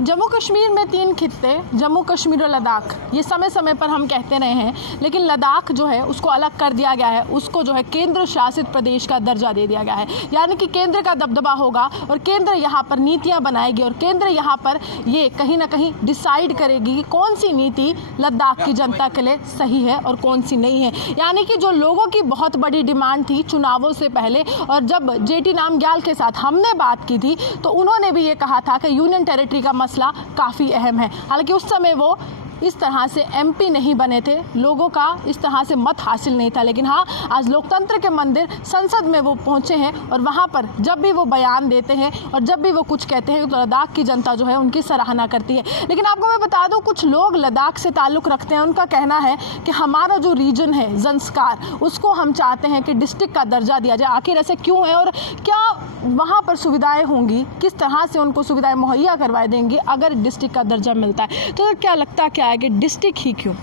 जम्मू कश्मीर में 3 खित्ते, जम्मू कश्मीर और लद्दाख, ये समय समय पर हम कहते रहे हैं, लेकिन लद्दाख जो है उसको अलग कर दिया गया है, उसको जो है केंद्र शासित प्रदेश का दर्जा दे दिया गया है। यानी कि केंद्र का दबदबा होगा और केंद्र यहाँ पर नीतियाँ बनाएगी और केंद्र यहाँ पर ये कहीं ना कहीं डिसाइड करेगी कि कौन सी नीति लद्दाख की जनता के लिए सही है और कौन सी नहीं है। यानी कि जो लोगों की बहुत बड़ी डिमांड थी चुनावों से पहले, और जब जेटी नामग्याल के साथ हमने बात की थी तो उन्होंने भी ये कहा था कि यूनियन टेरिटरी का मसला काफ़ी अहम है। हालांकि उस समय वो इस तरह से एमपी नहीं बने थे, लोगों का इस तरह से मत हासिल नहीं था, लेकिन हाँ, आज लोकतंत्र के मंदिर संसद में वो पहुँचे हैं और वहाँ पर जब भी वो बयान देते हैं और जब भी वो कुछ कहते हैं तो लद्दाख की जनता जो है उनकी सराहना करती है। लेकिन आपको मैं बता दूँ, कुछ लोग लद्दाख से ताल्लुक़ रखते हैं, उनका कहना है कि हमारा जो रीजन है ज़ंस्कार, उसको हम चाहते हैं कि डिस्ट्रिक्ट का दर्जा दिया जाए। आखिर ऐसे क्यों है और क्या वहाँ पर सुविधाएँ होंगी, किस तरह से उनको सुविधाएँ मुहैया करवाई देंगी अगर डिस्ट्रिक्ट का दर्जा मिलता है? तो क्या लगता क्या है कि डिस्ट्रिक्ट ही क्यों?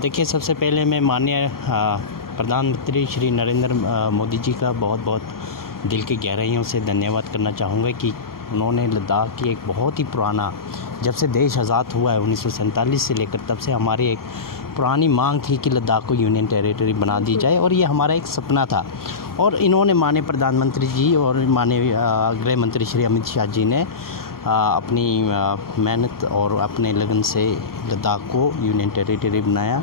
देखिए, सबसे पहले मैं माननीय प्रधानमंत्री श्री नरेंद्र मोदी जी का बहुत बहुत दिल की गहराइयों से धन्यवाद करना चाहूँगा कि उन्होंने लद्दाख की एक बहुत ही पुराना, जब से देश आज़ाद हुआ है 1947 से लेकर तब से हमारी एक पुरानी मांग थी कि लद्दाख को यूनियन टेरिटरी बना दी जाए और ये हमारा एक सपना था। और इन्होंने माननीय प्रधानमंत्री जी और माननीय गृह मंत्री श्री अमित शाह जी ने अपनी मेहनत और अपने लगन से लद्दाख को यूनियन टेरिटरी बनाया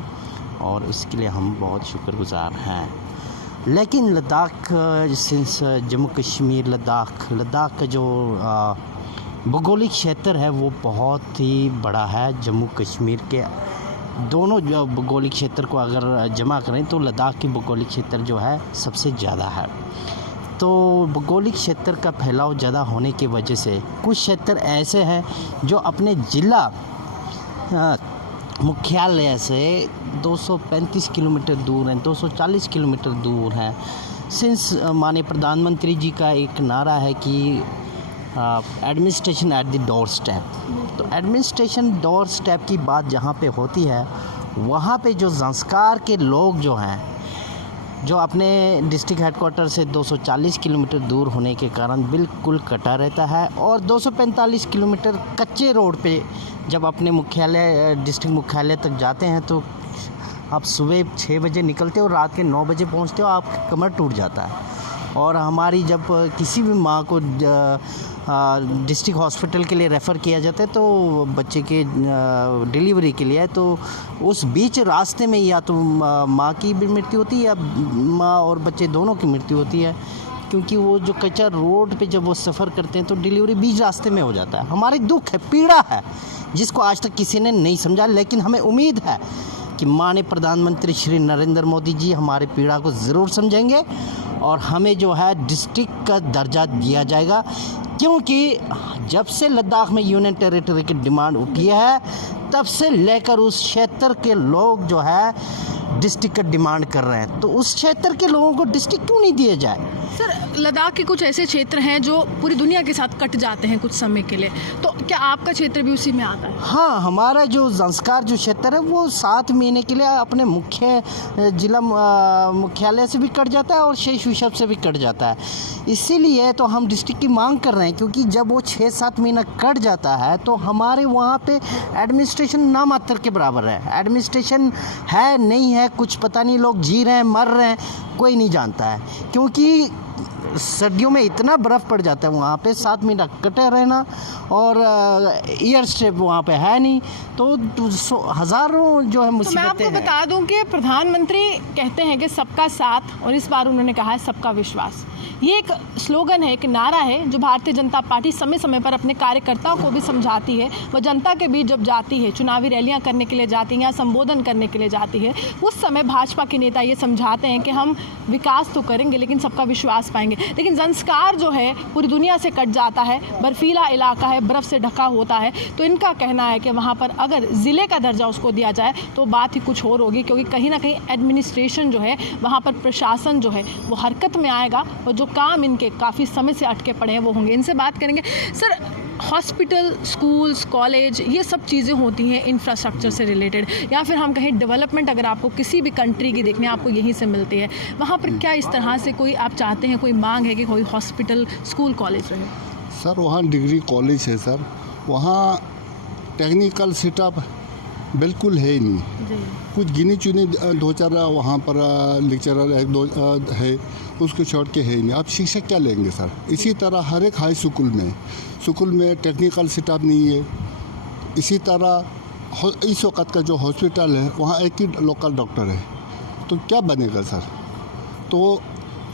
और इसके लिए हम बहुत शुक्रगुजार हैं। लेकिन लद्दाख सिंस जम्मू कश्मीर लद्दाख का जो भौगोलिक क्षेत्र है वो बहुत ही बड़ा है। जम्मू कश्मीर के दोनों भौगोलिक क्षेत्र को अगर जमा करें तो लद्दाख की भौगोलिक क्षेत्र जो है सबसे ज़्यादा है। तो भौगोलिक क्षेत्र का फैलाव ज़्यादा होने की वजह से कुछ क्षेत्र ऐसे हैं जो अपने ज़िला मुख्यालय से 235 किलोमीटर दूर हैं, 240 किलोमीटर दूर हैं। सिंस माननीय प्रधानमंत्री जी का एक नारा है कि administration at the door step, तो एडमिनिस्ट्रेशन डोर स्टेप की बात जहाँ पे होती है वहाँ पे जो ज़ंस्कार के लोग जो हैं, जो अपने डिस्ट्रिक्ट हेडक्वार्टर से 240 किलोमीटर दूर होने के कारण बिल्कुल कटा रहता है और 245 किलोमीटर कच्चे रोड पे जब अपने मुख्यालय डिस्ट्रिक्ट मुख्यालय तक जाते हैं तो आप सुबह 6 बजे निकलते हो, रात के 9 बजे पहुंचते हो, आपका कमर टूट जाता है। और हमारी जब किसी भी माँ को डिस्ट्रिक्ट हॉस्पिटल के लिए रेफ़र किया जाता है तो बच्चे के डिलीवरी के लिए, तो उस बीच रास्ते में या तो माँ की भी मृत्यु होती है या माँ और बच्चे दोनों की मृत्यु होती है, क्योंकि वो जो कच्चा रोड पे जब वो सफ़र करते हैं तो डिलीवरी बीच रास्ते में हो जाता है। हमारी दुख है, पीड़ा है, जिसको आज तक किसी ने नहीं समझा, लेकिन हमें उम्मीद है कि माननीय प्रधानमंत्री श्री नरेंद्र मोदी जी हमारी पीड़ा को ज़रूर समझेंगे और हमें जो है डिस्ट्रिक्ट का दर्जा दिया जाएगा। क्योंकि जब से लद्दाख में यूनियन टेरिटरी की डिमांड उठी है तब से लेकर उस क्षेत्र के लोग जो है डिस्ट्रिक्ट का डिमांड कर रहे हैं, तो उस क्षेत्र के लोगों को डिस्ट्रिक्ट क्यों नहीं दिया जाए? सर, लद्दाख के कुछ ऐसे क्षेत्र हैं जो पूरी दुनिया के साथ कट जाते हैं कुछ समय के लिए, तो क्या आपका क्षेत्र भी उसी में आता है? हाँ, हमारा जो ज़ंस्कार जो क्षेत्र है वो 7 महीने के लिए अपने मुख्य जिला मुख्यालय से भी कट जाता है और शेष विषब से भी कट जाता है। इसीलिए तो हम डिस्ट्रिक्ट की मांग कर रहे हैं, क्योंकि जब वो 6-7 महीना कट जाता है तो हमारे वहाँ पे एडमिनिस्ट्रेशन नामात्र के बराबर है। एडमिनिस्ट्रेशन है नहीं है कुछ पता नहीं, लोग जी रहे हैं मर रहे हैं कोई नहीं जानता है, क्योंकि सर्दियों में इतना बर्फ़ पड़ जाता है वहाँ पे, 7 महीना कटे रहना और एयर स्ट्रिप वहाँ पे है नहीं, तो हज़ारों जो है मुसीबतें हैं। तो मैं आपको बता दूं कि प्रधानमंत्री कहते हैं कि सबका साथ, और इस बार उन्होंने कहा है सबका विश्वास। ये एक स्लोगन है, एक नारा है जो भारतीय जनता पार्टी समय समय पर अपने कार्यकर्ताओं को भी समझाती है। वो जनता के बीच जब जाती है, चुनावी रैलियां करने के लिए जाती हैं या संबोधन करने के लिए जाती है, उस समय भाजपा के नेता ये समझाते हैं कि हम विकास तो करेंगे लेकिन सबका विश्वास पाएंगे। लेकिन ज़ंस्कार जो है पूरी दुनिया से कट जाता है, बर्फीला इलाका है, बर्फ़ से ढका होता है, तो इनका कहना है कि वहाँ पर अगर ज़िले का दर्जा उसको दिया जाए तो बात ही कुछ और होगी, क्योंकि कहीं ना कहीं एडमिनिस्ट्रेशन जो है वहाँ पर प्रशासन जो है वो हरकत में आएगा और जो काम इनके काफ़ी समय से अटके पड़े हैं वो होंगे। इनसे बात करेंगे। सर, हॉस्पिटल, स्कूल्स, कॉलेज, ये सब चीज़ें होती हैं इंफ्रास्ट्रक्चर से रिलेटेड, या फिर हम कहें डेवलपमेंट अगर आपको किसी भी कंट्री की देखने आपको यहीं से मिलती है, वहाँ पर क्या इस तरह से कोई आप चाहते हैं, कोई मांग है कि कोई हॉस्पिटल, स्कूल, कॉलेज रहे? सर, वहाँ डिग्री कॉलेज है सर, वहाँ टेक्निकल सेटअप बिल्कुल है ही नहीं। जी कुछ गिनी चुनी दो चार वहाँ पर लेक्चरर एक दो है, उसको छोड़ के है ही नहीं। अब शिक्षक क्या लेंगे सर? इसी तरह हर एक हाई स्कूल में टेक्निकल सेटअप नहीं है। इसी तरह इस वक्त का जो हॉस्पिटल है वहाँ एक ही लोकल डॉक्टर है, तो क्या बनेगा सर? तो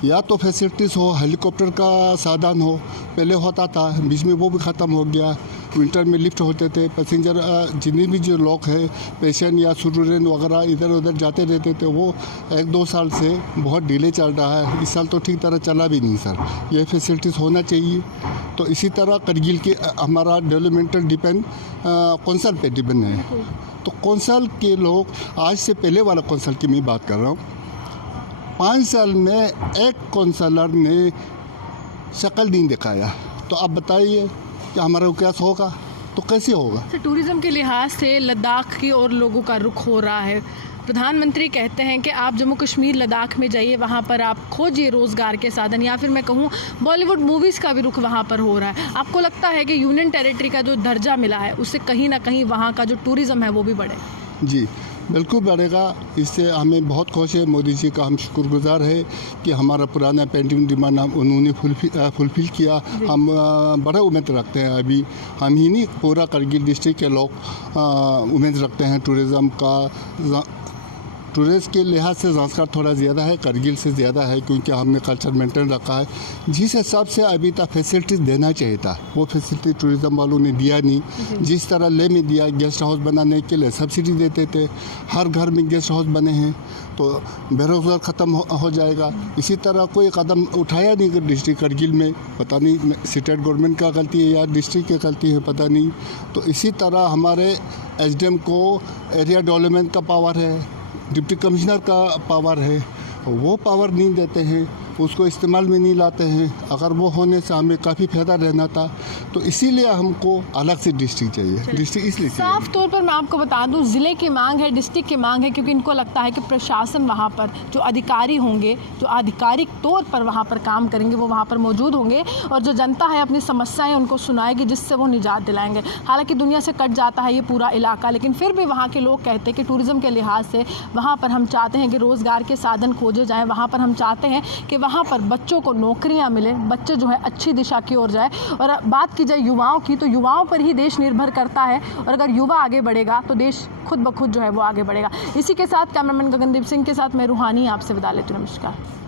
या तो फैसिलिटीज़ हो, हेलीकॉप्टर का साधन हो, पहले होता था, बीच में वो भी ख़त्म हो गया। विंटर में लिफ्ट होते थे, पैसेंजर जितने भी जो लोग हैं, पेशेंट या स्टूडेंट वगैरह इधर उधर जाते रहते थे, वो 1-2 साल से बहुत डिले चल रहा है। इस साल तो ठीक तरह चला भी नहीं सर। ये फैसिलिटीज़ होना चाहिए। तो इसी तरह करगिल के हमारा डेवलपमेंटल डिपेंड कौंसल पे डिपेंड है। तो कौंसल के लोग, आज से पहले वाला कौंसल की मैं बात कर रहा हूँ, 5 साल में एक काउंसलर ने शक्ल नहीं दिखाया। तो आप बताइए कि हमारा विकास होगा तो कैसे होगा? तो टूरिज्म के लिहाज से लद्दाख की ओर लोगों का रुख हो रहा है। प्रधानमंत्री कहते हैं कि आप जम्मू कश्मीर लद्दाख में जाइए, वहाँ पर आप खोजिए रोज़गार के साधन, या फिर मैं कहूँ बॉलीवुड मूवीज़ का भी रुख वहाँ पर हो रहा है। आपको लगता है कि यूनियन टेरिटरी का जो दर्जा मिला है उससे कहीं ना कहीं वहाँ का जो टूरिज़्म है वो भी बढ़े? जी बिल्कुल बढ़ेगा। इससे हमें बहुत खुश है। मोदी जी का हम शुक्रगुजार है कि हमारा पुराना पेंडिंग डिमांड उन्होंने फुलफिल किया। हम बड़ा उम्मीद रखते हैं। अभी हम ही नहीं, पूरा करगिल डिस्ट्रिक्ट के लोग उम्मीद रखते हैं टूरिज़्म का। टूरिस्ट के लिहाज से ज़ांस्कार थोड़ा ज़्यादा है, करगिल से ज़्यादा है, क्योंकि हमने कल्चर मेंटेन रखा है। जिस हिसाब से अभी तक फैसिलिटीज़ देना चाहिए था, वो फैसिलिटी टूरिज़्म वालों ने दिया नहीं। जिस तरह ले में दिया, गेस्ट हाउस बनाने के लिए सब्सिडी देते थे, हर घर में गेस्ट हाउस बने हैं, तो बेरोज़गार ख़त्म हो जाएगा। इसी तरह कोई कदम उठाया नहीं डिस्ट्रिक्ट करगिल में। पता नहीं स्टेट गवर्नमेंट का गलती है या डिस्ट्रिक्ट की गलती है, पता नहीं। तो इसी तरह हमारे एसडीएम को एरिया डेवलपमेंट का पावर है, डिप्टी कमिश्नर का पावर है, वो पावर नहीं देते हैं, उसको इस्तेमाल में नहीं लाते हैं। अगर वो होने से हमें काफ़ी फ़ायदा रहना था। तो इसीलिए हमको अलग से डिस्ट्रिक्ट चाहिए। डिस्ट्रिक्ट इसलिए साफ तौर पर मैं आपको बता दूं, ज़िले की मांग है, डिस्ट्रिक्ट की मांग है, क्योंकि इनको लगता है कि प्रशासन वहाँ पर जो अधिकारी होंगे, जो आधिकारिक तौर पर वहाँ पर काम करेंगे, वो वहाँ पर मौजूद होंगे और जो जनता है अपनी समस्याएं उनको सुनाएगी, जिससे वो निजात दिलाएंगे। हालांकि दुनिया से कट जाता है ये पूरा इलाका, लेकिन फिर भी वहाँ के लोग कहते हैं कि टूरिज़्म के लिहाज से वहाँ पर हम चाहते हैं कि रोज़गार के साधन खोजे जाएँ। वहाँ पर हम चाहते हैं कि वहाँ पर बच्चों को नौकरियां मिले, बच्चे जो है अच्छी दिशा की ओर जाए। और बात की जाए युवाओं की, तो युवाओं पर ही देश निर्भर करता है, और अगर युवा आगे बढ़ेगा तो देश खुद ब खुद जो है वो आगे बढ़ेगा। इसी के साथ कैमरामैन गगनदीप सिंह के साथ मैं रूहानी आपसे विदा लेती हूँ। नमस्कार।